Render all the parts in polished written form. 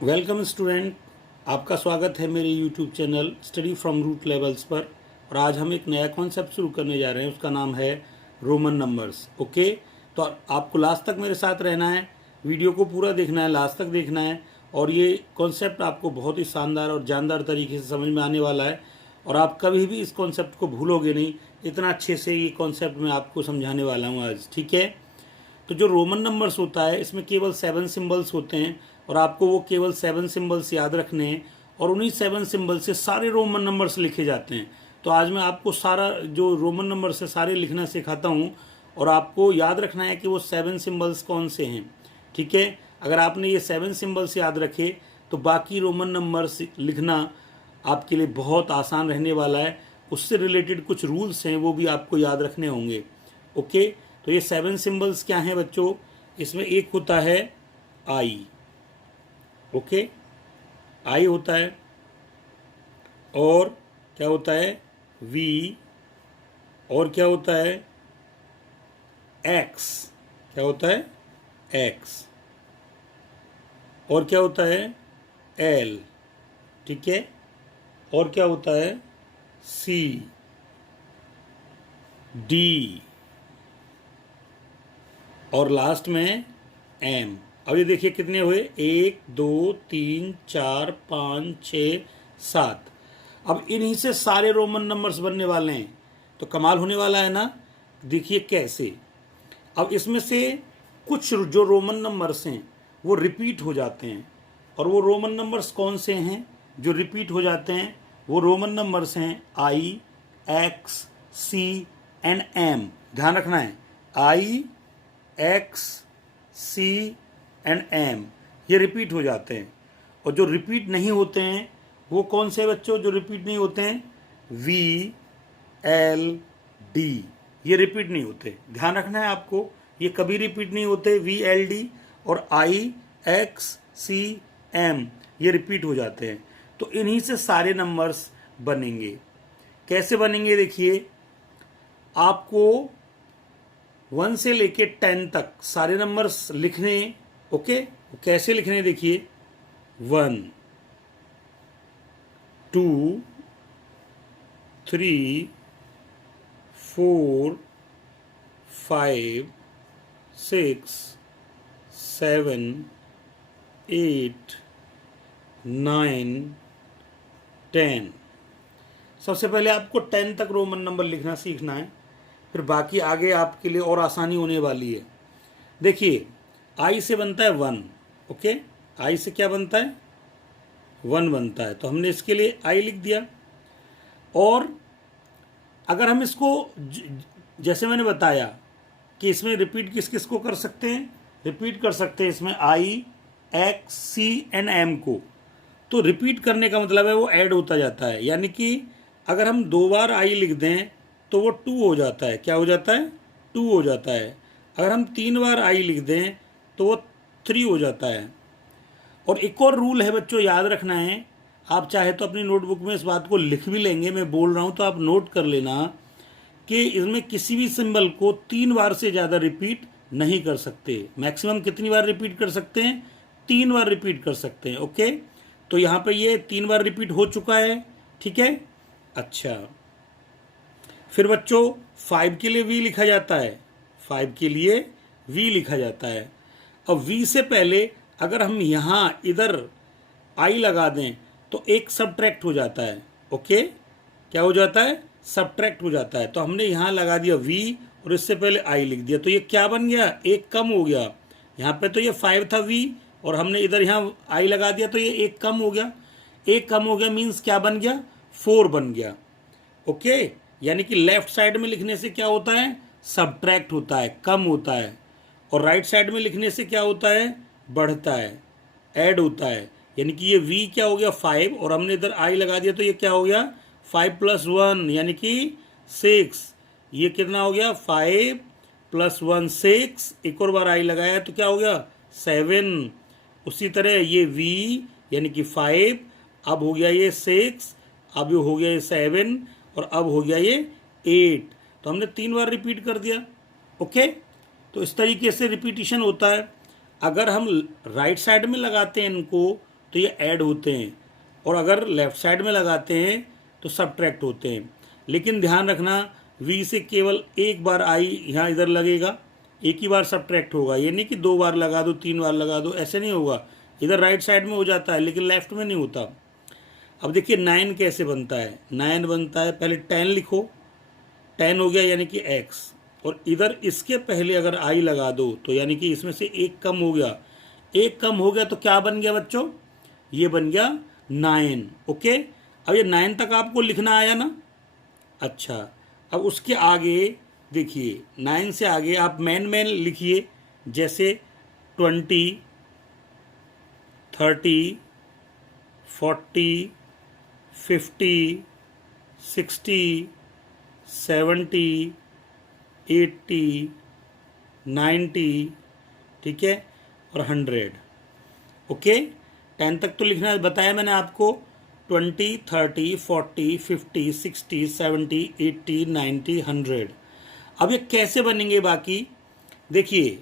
Welcome student, आपका स्वागत है मेरे YouTube channel study from root levels पर। और आज हम एक नया कॉन्सेप्ट शुरू करने जा रहे हैं, उसका नाम है रोमन नंबर्स। ओके, तो आपको लास्ट तक मेरे साथ रहना है, वीडियो को पूरा देखना है, लास्ट तक देखना है। और ये कॉन्सेप्ट आपको बहुत ही शानदार और जानदार तरीके से समझ में आने वाला है और आप कभी भी इस कॉन्सेप्ट को भूलोगे नहीं। इतना अच्छे से ये कॉन्सेप्ट मैं आपको समझाने वाला हूँ आज, ठीक है। तो जो रोमन नंबर्स होता है इसमें केवल 7 सिंबल्स होते हैं और आपको वो केवल 7 सिंबल्स याद रखने हैं और उन्हीं 7 सिंबल से सारे रोमन नंबर्स लिखे जाते हैं। तो आज मैं आपको सारा जो रोमन नंबर्स है सारे लिखना सिखाता हूँ और आपको याद रखना है कि वो 7 सिंबल्स कौन से हैं, ठीक है। अगर आपने ये 7 सिंबल्स याद रखे तो बाकी रोमन नंबर्स लिखना आपके लिए बहुत आसान रहने वाला है। उससे रिलेटेड कुछ रूल्स हैं वो भी आपको याद रखने होंगे। ओके, तो ये 7 सिंबल्स क्या हैं बच्चों? इसमें एक होता है आई। ओके, आई होता है। और क्या होता है? वी। और क्या होता है? एक्स। क्या होता है? एक्स। और क्या होता है? एल, ठीक है। और क्या होता है? सी, डी और लास्ट में एम। अब ये देखिए कितने हुए, 1 2 3 4 5 6 7। अब इन्हीं से सारे रोमन नंबर्स बनने वाले हैं, तो कमाल होने वाला है ना। देखिए कैसे। अब इसमें से कुछ जो रोमन नंबर्स हैं वो रिपीट हो जाते हैं। और वो रोमन नंबर्स कौन से हैं जो रिपीट हो जाते हैं? वो रोमन नंबर्स हैं आई, एक्स, सी एंड एम। ध्यान रखना है, आई, एक्स, सी एंड एम ये रिपीट हो जाते हैं। और जो रिपीट नहीं होते हैं वो कौन से बच्चों जो रिपीट नहीं होते हैं? वी, एल, डी ये रिपीट नहीं होते। ध्यान रखना है आपको, ये कभी रिपीट नहीं होते। वी, एल, डी और आई, एक्स, सी, एम ये रिपीट हो जाते हैं। तो इन्हीं से सारे नंबर्स बनेंगे। कैसे बनेंगे? देखिए, आपको 1 से लेके 10 तक सारे नंबर्स लिखने। ओके, कैसे लिखने? देखिए, 1 2 3 4 5 6 7 8 9 10। सबसे पहले आपको 10 तक रोमन नंबर लिखना सीखना है, फिर बाकी आगे आपके लिए और आसानी होने वाली है। देखिए, आई से बनता है 1। ओके, आई से क्या बनता है? 1 बनता है, तो हमने इसके लिए आई लिख दिया। और अगर हम इसको जैसे मैंने बताया कि इसमें रिपीट किस किस को कर सकते हैं? रिपीट कर सकते हैं इसमें आई, एक्स, सी एंड एम को। तो रिपीट करने का मतलब है वो ऐड होता जाता है। यानी कि अगर हम 2 बार आई लिख दें तो वो 2 हो जाता है। क्या हो जाता है? 2 हो जाता है। अगर हम 3 बार आई लिख दें तो वो 3 हो जाता है। और एक और रूल है बच्चों, याद रखना है। आप चाहे तो अपनी नोटबुक में इस बात को लिख भी लेंगे, मैं बोल रहा हूँ तो आप नोट कर लेना कि इसमें किसी भी सिंबल को 3 बार से ज़्यादा रिपीट नहीं कर सकते। मैक्सिमम कितनी बार रिपीट कर सकते हैं? 3 बार रिपीट कर सकते हैं। ओके, तो यहाँ पे ये 3 बार रिपीट हो चुका है, ठीक है। अच्छा, फिर बच्चों 5 के लिए वी लिखा जाता है। 5 के लिए वी लिखा जाता है। अब वी से पहले अगर हम यहाँ इधर आई लगा दें तो एक सबट्रैक्ट हो जाता है। ओके, क्या हो जाता है? सबट्रैक्ट हो जाता है। तो हमने यहाँ लगा दिया वी और इससे पहले आई लिख दिया, तो ये क्या बन गया? एक कम हो गया। यहाँ पे तो ये 5 था वी और हमने इधर यहाँ आई लगा दिया तो ये एक कम हो गया। एक कम हो गया मीन्स क्या बन गया? 4 बन गया। ओके, यानी कि लेफ्ट साइड में लिखने से क्या होता है? सबट्रैक्ट होता है, कम होता है। और राइट साइड में लिखने से क्या होता है? बढ़ता है, ऐड होता है। यानी कि ये v क्या हो गया? 5 और हमने इधर i लगा दिया तो ये क्या हो गया? 5 + 1 यानी कि 6। ये कितना हो गया? 5 + 1 6। एक और बार i लगाया तो क्या हो गया? 7। उसी तरह ये v यानी कि 5, अब हो गया ये 6, अब हो गया ये 7 और अब हो गया ये 8। तो हमने 3 बार रिपीट कर दिया। ओके, तो इस तरीके से रिपीटिशन होता है। अगर हम राइट साइड में लगाते हैं इनको तो ये ऐड होते हैं, और अगर लेफ्ट साइड में लगाते हैं तो सब्ट्रैक्ट होते हैं। लेकिन ध्यान रखना v से केवल एक बार i यहाँ इधर लगेगा, एक ही बार सब्ट्रैक्ट होगा। ये नहीं कि 2 बार लगा दो 3 बार लगा दो, ऐसे नहीं होगा। इधर राइट साइड में हो जाता है लेकिन लेफ्ट में नहीं होता। अब देखिए 9 कैसे बनता है। 9 बनता है, पहले 10 लिखो, 10 हो गया यानी कि x, और इधर इसके पहले अगर i लगा दो तो यानी कि इसमें से एक कम हो गया। एक कम हो गया तो क्या बन गया बच्चों, ये बन गया 9। ओके, अब ये 9 तक आपको लिखना आया ना। अच्छा, अब उसके आगे देखिए 9 से आगे आप मैन लिखिए, जैसे 20, 30, 40, 50, 60, 70, 80, 90, ठीक है, और 100। ओके, 10 तक तो लिखना बताया मैंने आपको। 20, 30, 40, 50, 60, 70, 80, 90, 100। अब ये कैसे बनेंगे बाकी, देखिए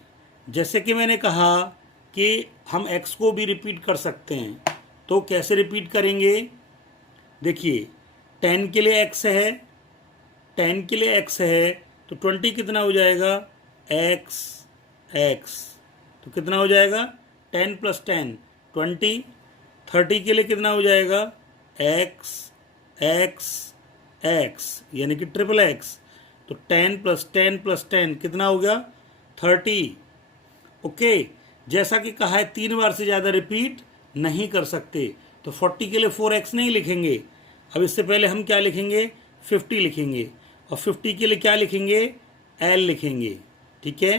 जैसे कि मैंने कहा कि हम x को भी रिपीट कर सकते हैं, तो कैसे रिपीट करेंगे। देखिए 10 के लिए x है, 10 के लिए x है, तो 20 कितना हो जाएगा, x, तो कितना हो जाएगा 10 + 10 20। 30 के लिए कितना हो जाएगा, x, यानी कि ट्रिपल x, तो 10 + 10 + 10 कितना हो गया, 30। ओके, जैसा कि कहा है 3 बार से ज़्यादा रिपीट नहीं कर सकते, तो 40 के लिए 4x नहीं लिखेंगे। अब इससे पहले हम क्या लिखेंगे, 50 लिखेंगे, और 50 के लिए क्या लिखेंगे, l लिखेंगे। ठीक है,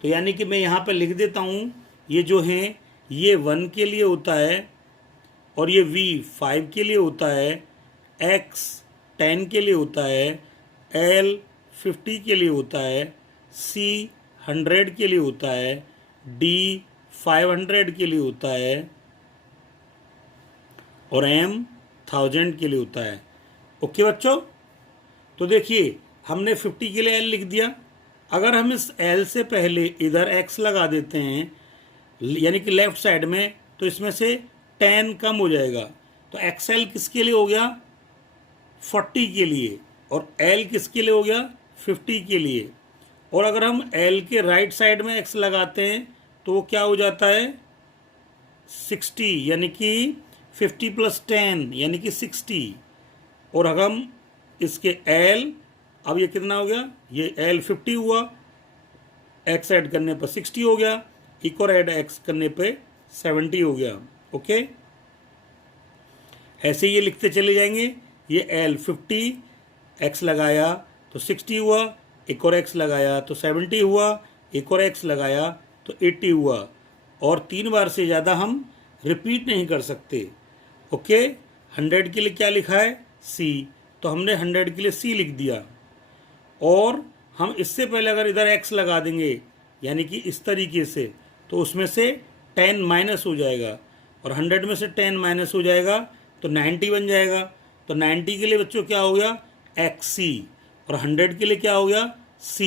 तो यानी कि मैं यहाँ पर लिख देता हूँ, ये जो है ये 1 के लिए होता है, और ये v 5 के लिए होता है, x 10 के लिए होता है, l 50 के लिए होता है, c 100 के लिए होता है, d 500 के लिए होता है, और m 1000 के लिए होता है। ओके बच्चों, तो देखिए हमने 50 के लिए l लिख दिया। अगर हम इस l से पहले इधर x लगा देते हैं यानी कि लेफ्ट साइड में, तो इसमें से 10 कम हो जाएगा, तो xl किसके लिए हो गया, 40 के लिए, और l किसके लिए हो गया, 50 के लिए। और अगर हम l के राइट साइड में x लगाते हैं तो वो क्या हो जाता है, 60, यानी कि 50 + 10 यानी कि 60। और अगर हम इसके l, अब ये कितना हो गया, ये l 50 हुआ, x ऐड करने पर 60 हो गया, एक और ऐड x करने पे 70 हो गया। ओके, ऐसे ये लिखते चले जाएंगे। ये l 50, x लगाया तो 60 हुआ, एक और x लगाया तो 70 हुआ, एक और x लगाया तो 80 हुआ, और 3 बार से ज़्यादा हम रिपीट नहीं कर सकते। ओके, 100 के लिए क्या लिखा है, c, तो हमने 100 के लिए c लिख दिया। और हम इससे पहले अगर इधर x लगा देंगे यानी कि इस तरीके से, तो उसमें से 10 माइनस हो जाएगा, और 100 में से 10 माइनस हो जाएगा तो 90 बन जाएगा। तो 90 के लिए बच्चों क्या हो गया, xc, और 100 के लिए क्या हो गया, c।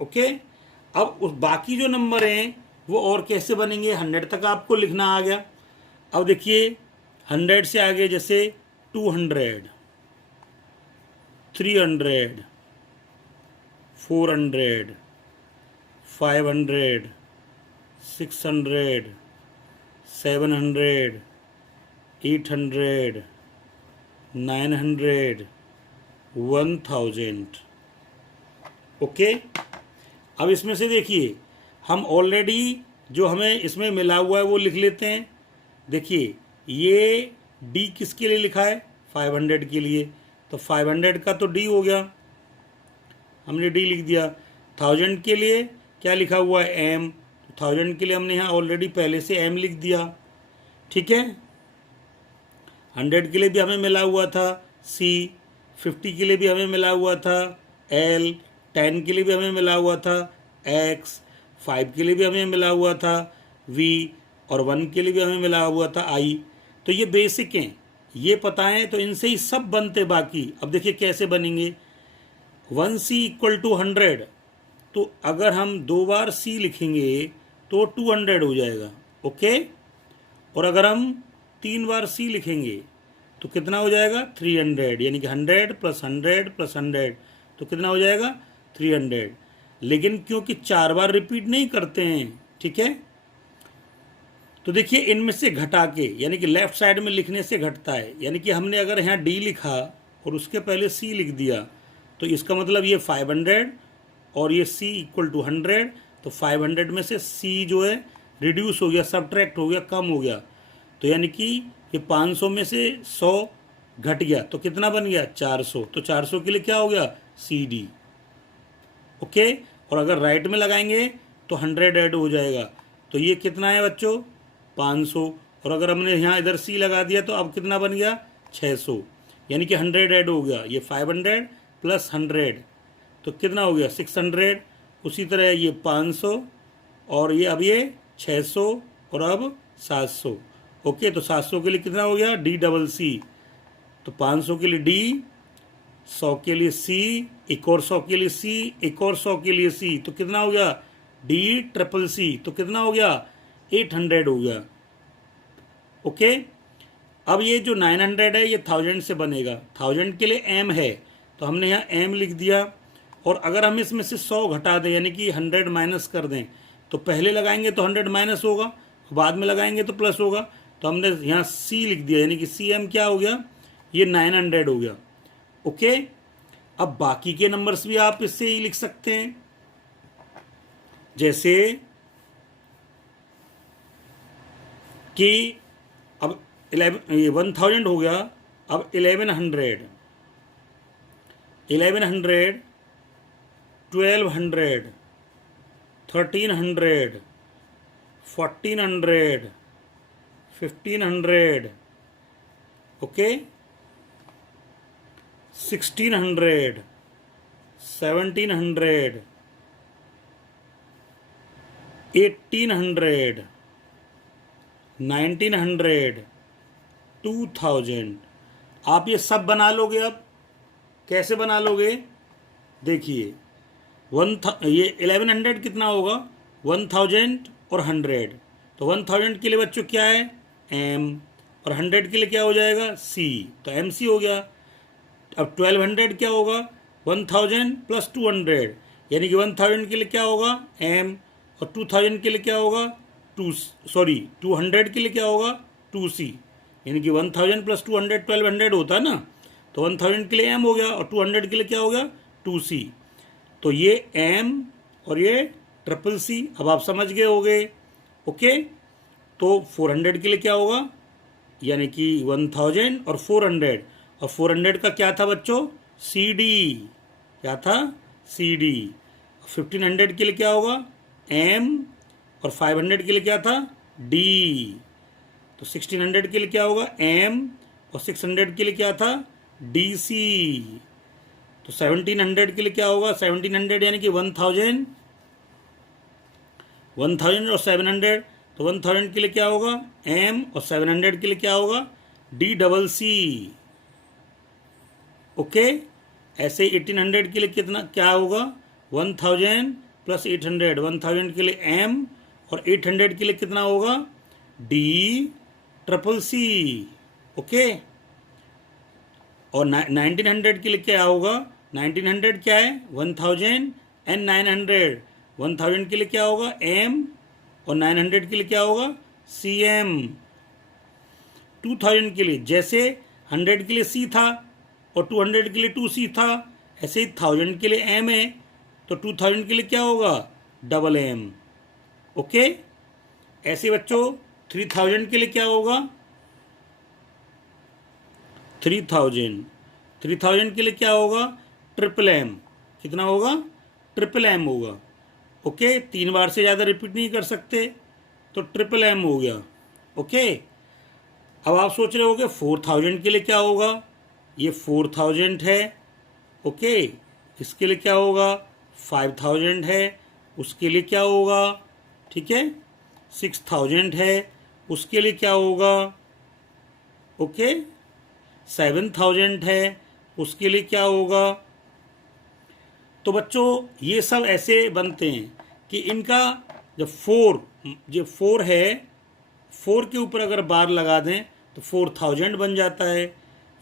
ओके, अब उस बाकी जो नंबर हैं वो और कैसे बनेंगे, 100 तक आपको लिखना आ गया। अब देखिए 100 से आगे जैसे 200, 300, 400, 500, 600, 700, 800, 900, 1000। ओके, अब इसमें से देखिए हम ऑलरेडी जो हमें इसमें मिला हुआ है वो लिख लेते हैं। देखिए ये D किसके लिए लिखा है, 500 के लिए, तो 500 का तो D हो गया, हमने D लिख दिया। 1000 के लिए क्या लिखा हुआ है, M, तो 1000 के लिए हमने यहाँ ऑलरेडी पहले से M लिख दिया। ठीक है, 100 के लिए भी हमें मिला हुआ था C, 50 के लिए भी हमें मिला हुआ था L, 10 के लिए भी हमें मिला हुआ था X, 5 के लिए भी हमें मिला हुआ था V, और 1 के लिए भी हमें मिला हुआ था I। तो ये बेसिक हैं, ये पता है, तो इनसे ही सब बनते बाकी। अब देखिए कैसे बनेंगे, 1C = 100, तो अगर हम 2 बार C लिखेंगे तो 200 हो जाएगा। ओके, और अगर हम 3 बार सी लिखेंगे तो कितना हो जाएगा 300, यानी कि 100 + 100 + 100 तो कितना हो जाएगा 300। लेकिन क्योंकि 4 बार रिपीट नहीं करते हैं, ठीक है, तो देखिए इनमें से घटा के, यानी कि लेफ्ट साइड में लिखने से घटता है, यानी कि हमने अगर यहाँ डी लिखा और उसके पहले सी लिख दिया तो इसका मतलब ये 500 और ये सी = 100, तो 500 में से सी जो है रिड्यूस हो गया, सब्ट्रैक्ट हो गया, कम हो गया, तो यानी कि ये 500 में से 100 घट गया तो कितना बन गया 400, तो 400 के लिए क्या हो गया सी डी। ओके, और अगर राइट में लगाएंगे तो 100 ऐड हो जाएगा, तो ये कितना है बच्चों 500, और अगर हमने यहाँ इधर सी लगा दिया तो अब कितना बन गया 600, यानी कि 100 ऐड हो गया, ये 500 + 100 तो कितना हो गया 600। उसी तरह ये 500 और ये अब ये 600 और अब 700। ओके, तो 700 के लिए कितना हो गया DCC, तो 500 के लिए डी, 100 के लिए सी, एक और 100 के लिए सी, एक और 100 के लिए सी, तो कितना हो गया DCCC, तो कितना हो गया 800 हो गया। ओके, अब ये जो 900 है ये 1000 से बनेगा, 1000 के लिए m है तो हमने यहाँ m लिख दिया, और अगर हम इसमें से 100 घटा दें यानी कि 100 माइनस कर दें तो पहले लगाएंगे तो 100 माइनस होगा, बाद में लगाएंगे तो प्लस होगा, तो हमने यहाँ c लिख दिया, यानी कि CM क्या हो गया ये 900 हो गया। ओके, अब बाकी के नंबर्स भी आप इससे ही लिख सकते हैं, जैसे कि अब 1000 हो गया, अब 1100, 1200, 1300, 1400, 1500, ओके, 1600, 1700, 1800, 1900, 2000। आप ये सब बना लोगे। अब कैसे बना लोगे, देखिए ये 1100 कितना होगा 1000 और 100, तो 1000 के लिए बच्चों क्या है m, और 100 के लिए क्या हो जाएगा c, तो MC हो गया। अब 1200 क्या होगा 1000 + 200, यानी कि 1000 के लिए क्या होगा m, और 2000 के लिए क्या होगा 200 के लिए क्या होगा 2c, यानी कि 1000 + 200 1200 होता है ना, तो 1000 के लिए m हो गया और 200 के लिए क्या हो गया 2c, तो ये m और ये CCC। अब आप समझ गए होंगे। ओके, तो 400 के लिए क्या होगा, यानी कि 1000 और 400, और 400 का क्या था बच्चों CD, क्या था CD। 1500 के लिए क्या होगा M, और 500 के लिए क्या था D, तो 1600 के लिए क्या होगा M, और 600 के लिए क्या था DC, तो 1700 के लिए क्या होगा 1700, यानी कि 1000 और 700, तो 1000 के लिए क्या होगा M, और 700 के लिए क्या होगा DCC। ओके, ऐसे 1800 के लिए कितना क्या होगा 1000 + 800, 1000 के लिए M, और 800 के लिए कितना होगा DCCC। ओके, और 1900 के लिए क्या होगा 1900 क्या है 1000 and 900, 1000 के लिए क्या होगा M, और 900 के लिए क्या होगा CM। 2000 के लिए जैसे 100 के लिए C था और 200 के लिए 2C था, ऐसे ही 1000 के लिए M है तो 2000 के लिए क्या होगा MM। ओके, ऐसे बच्चों 3000 के लिए क्या होगा 3000 के लिए क्या होगा MM, कितना होगा MM होगा। ओके, 3 बार से ज़्यादा रिपीट नहीं कर सकते तो MM हो गया। ओके, अब आप सोच रहे होगे 4000 के लिए क्या होगा, ये 4000 है। ओके, इसके लिए क्या होगा 5000 है, उसके लिए क्या होगा ठीक है 6000 है, उसके लिए क्या होगा ओके 7000 है, उसके लिए क्या होगा। तो बच्चों ये सब ऐसे बनते हैं कि इनका जब 4 है 4 के ऊपर अगर बार लगा दें तो 4000 बन जाता है।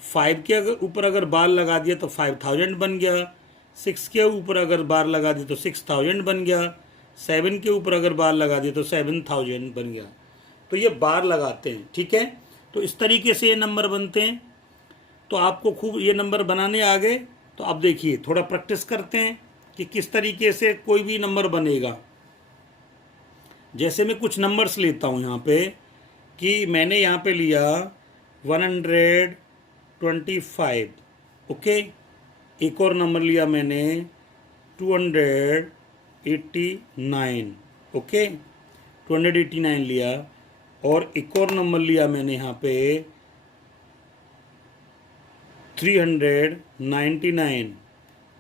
5 के ऊपर अगर बार लगा दिया तो 5000 बन गया। 6 के ऊपर अगर बार लगा दिया तो 6000 बन गया। 7 के ऊपर अगर बार लगा दिया तो 7000 बन गया। तो ये बार लगाते हैं, ठीक है। तो इस तरीके से ये नंबर बनते हैं। तो आपको खूब ये नंबर बनाने आ गए। तो अब देखिए थोड़ा प्रैक्टिस करते हैं कि किस तरीके से कोई भी नंबर बनेगा। जैसे मैं कुछ नंबर्स लेता हूँ यहाँ पे, कि मैंने यहाँ पे लिया 125, ओके। एक और नंबर लिया मैंने 289, ओके, 289 लिया। और एक और नंबर लिया मैंने यहाँ पे 399,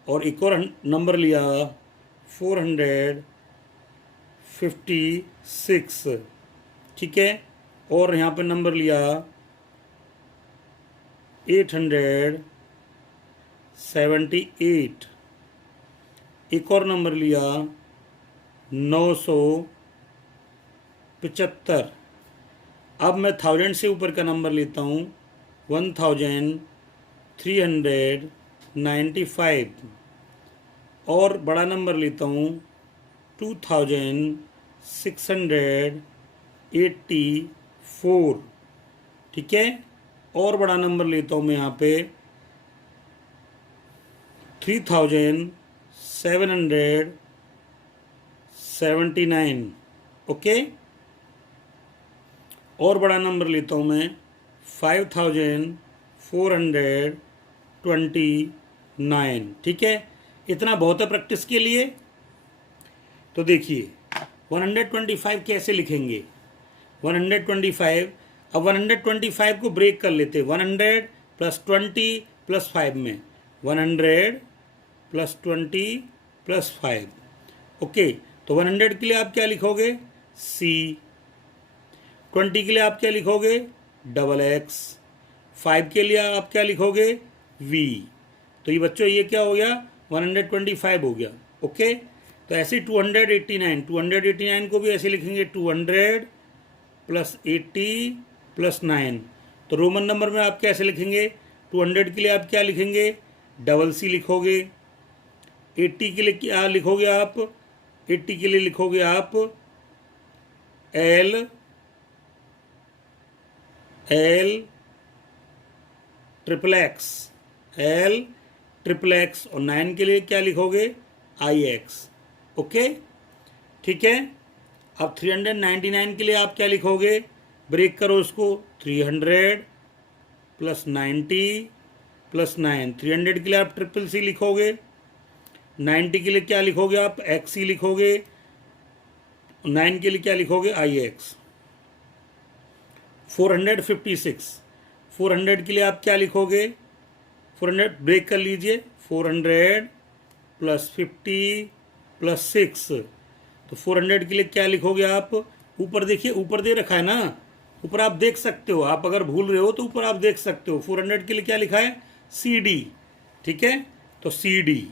और एक और नंबर लिया 456, ठीक है। और यहाँ पे नंबर लिया 878। एक और नंबर लिया 975। अब मैं 1000 से ऊपर का नंबर लेता हूँ 1395, और बड़ा नंबर लेता हूँ 2684, ठीक है। और बड़ा नंबर लेता हूँ मैं यहाँ पे 3779, ओके। और बड़ा नंबर लेता हूँ मैं 5429, ठीक है। इतना बहुत है प्रैक्टिस के लिए। तो देखिए 125 कैसे लिखेंगे। 125, अब 125 को ब्रेक कर लेते हैं 100 + 20 + 5 में। 100 + 20 + 5, ओके। तो 100 के लिए आप क्या लिखोगे, C। 20 के लिए आप क्या लिखोगे, XX। 5 के लिए आप क्या लिखोगे, V। तो ये बच्चों ये क्या हो गया, 125 हो गया, ओके। तो ऐसे 289 को भी ऐसे लिखेंगे 200 + 80 + 9। तो रोमन नंबर में आप कैसे लिखेंगे, 200 के लिए आप क्या लिखेंगे, CC लिखोगे। 80 के लिए क्या लिखोगे आप, 80 के लिए लिखोगे आप L XXX, और 9 के लिए क्या लिखोगे, IX, ओके, ठीक है। अब 399 के लिए आप क्या लिखोगे, ब्रेक करो उसको, 300 + 90 + 9। 300 के लिए आप CCC लिखोगे। 90 के लिए क्या लिखोगे आप, XC लिखोगे। 9 के लिए क्या लिखोगे, IX। 456, 400 के लिए आप क्या लिखोगे, 400 ब्रेक कर लीजिए, 400 + 50 + 6। तो 400 के लिए क्या लिखोगे आप, ऊपर देखिए, ऊपर दे रखा है ना, ऊपर आप देख सकते हो। आप अगर भूल रहे हो तो ऊपर आप देख सकते हो। 400 के लिए क्या लिखा है, CD, ठीक है। तो CD,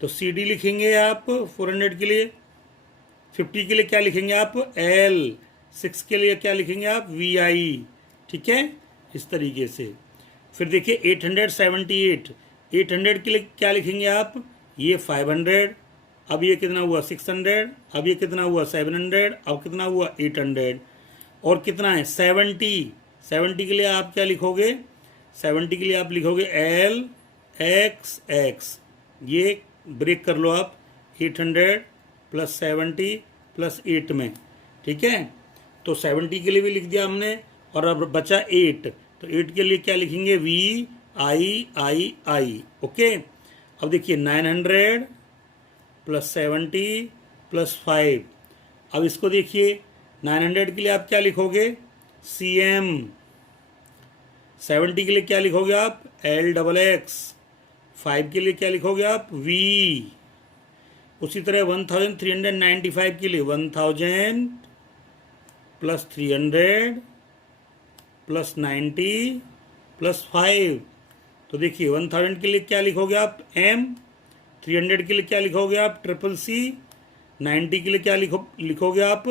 तो CD लिखेंगे आप 400 के लिए। 50 के लिए क्या लिखेंगे आप, L। 6 के लिए क्या लिखेंगे आप, VI, ठीक है, इस तरीके से। फिर देखिए 878, 800 के लिए क्या लिखेंगे आप, ये 500। अब ये कितना हुआ, 600। अब ये कितना हुआ, 700। अब कितना हुआ, 800। और कितना है, 70। 70 के लिए आप क्या लिखोगे, 70 के लिए आप लिखोगे LXX। ये ब्रेक कर लो आप, 800 + 70 + 8 में, ठीक है। तो 70 के लिए भी लिख दिया हमने, और अब बचा 8। तो 8 के लिए क्या लिखेंगे, VIII, ओके। अब देखिए 900 + 70 + 5। अब इसको देखिए, 900 के लिए आप क्या लिखोगे, CM। 70 के लिए क्या लिखोगे आप, LXX। 5 के लिए क्या लिखोगे आप, V। उसी तरह 1395 के लिए 1000 + 300 + 90 + 5। तो देखिए 1000 के लिए क्या लिखोगे आप, M। 300 के लिए क्या लिखोगे आप, CCC। 90 के लिए क्या लिखोगे आप,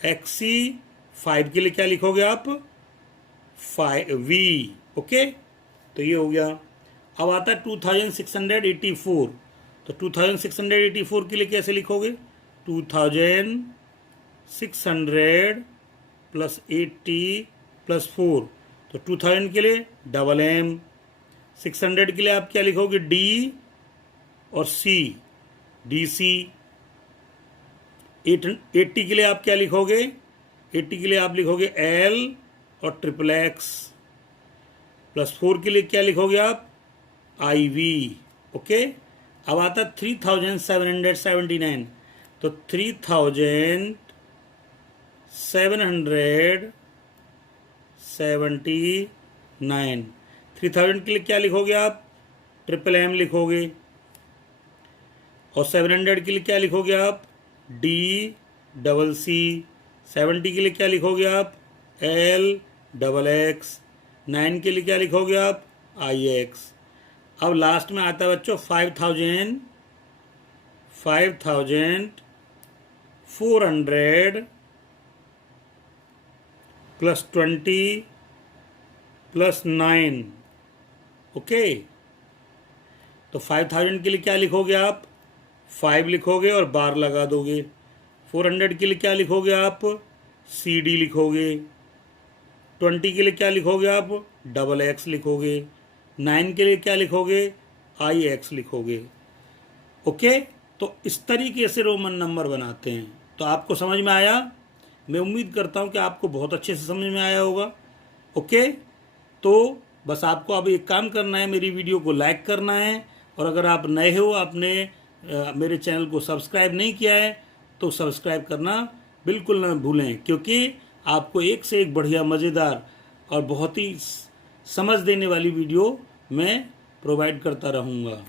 XC। 5 के लिए क्या लिखोगे आप, V। ओके, तो ये हो गया। अब आता है 2684। तो 2684 के लिए कैसे लिखोगे? 2600 प्लस 80 प्लस 4। तो 2000 के लिए डबल M। 600 के लिए आप क्या लिखोगे? D और C, DC। 80 के लिए आप क्या लिखोगे? 80 के लिए आप लिखोगे L और ट्रिपल X। प्लस 4 के लिए क्या लिखोगे आप? IV। ओके, अब आता 3779। तो 3779। 3000 के लिए क्या लिखोगे आप? ट्रिपल M लिखोगे। और 700 के लिए क्या लिखोगे आप? D double C। 70 के लिए क्या लिखोगे आप? L double X। 9 के लिए क्या लिखोगे आप? IX। अब लास्ट में आता है बच्चों 5400 प्लस 20 प्लस 9। ओके, तो 5000 के लिए क्या लिखोगे आप? 5 लिखोगे और बार लगा दोगे। 400 के लिए क्या लिखोगे आप? CD लिखोगे। 20 के लिए क्या लिखोगे आप? डबल X लिखोगे। 9 के लिए क्या लिखोगे? IX लिखोगे। ओके, तो इस तरीके से रोमन नंबर बनाते हैं। तो आपको समझ में आया? मैं उम्मीद करता हूँ कि आपको बहुत अच्छे से समझ में आया होगा। ओके, तो बस आपको अब एक काम करना है, मेरी वीडियो को लाइक करना है। और अगर आप नए हो, आपने मेरे चैनल को सब्सक्राइब नहीं किया है, तो सब्सक्राइब करना बिल्कुल न भूलें, क्योंकि आपको एक से एक बढ़िया मज़ेदार और बहुत ही समझ देने वाली वीडियो मैं प्रोवाइड करता रहूँगा।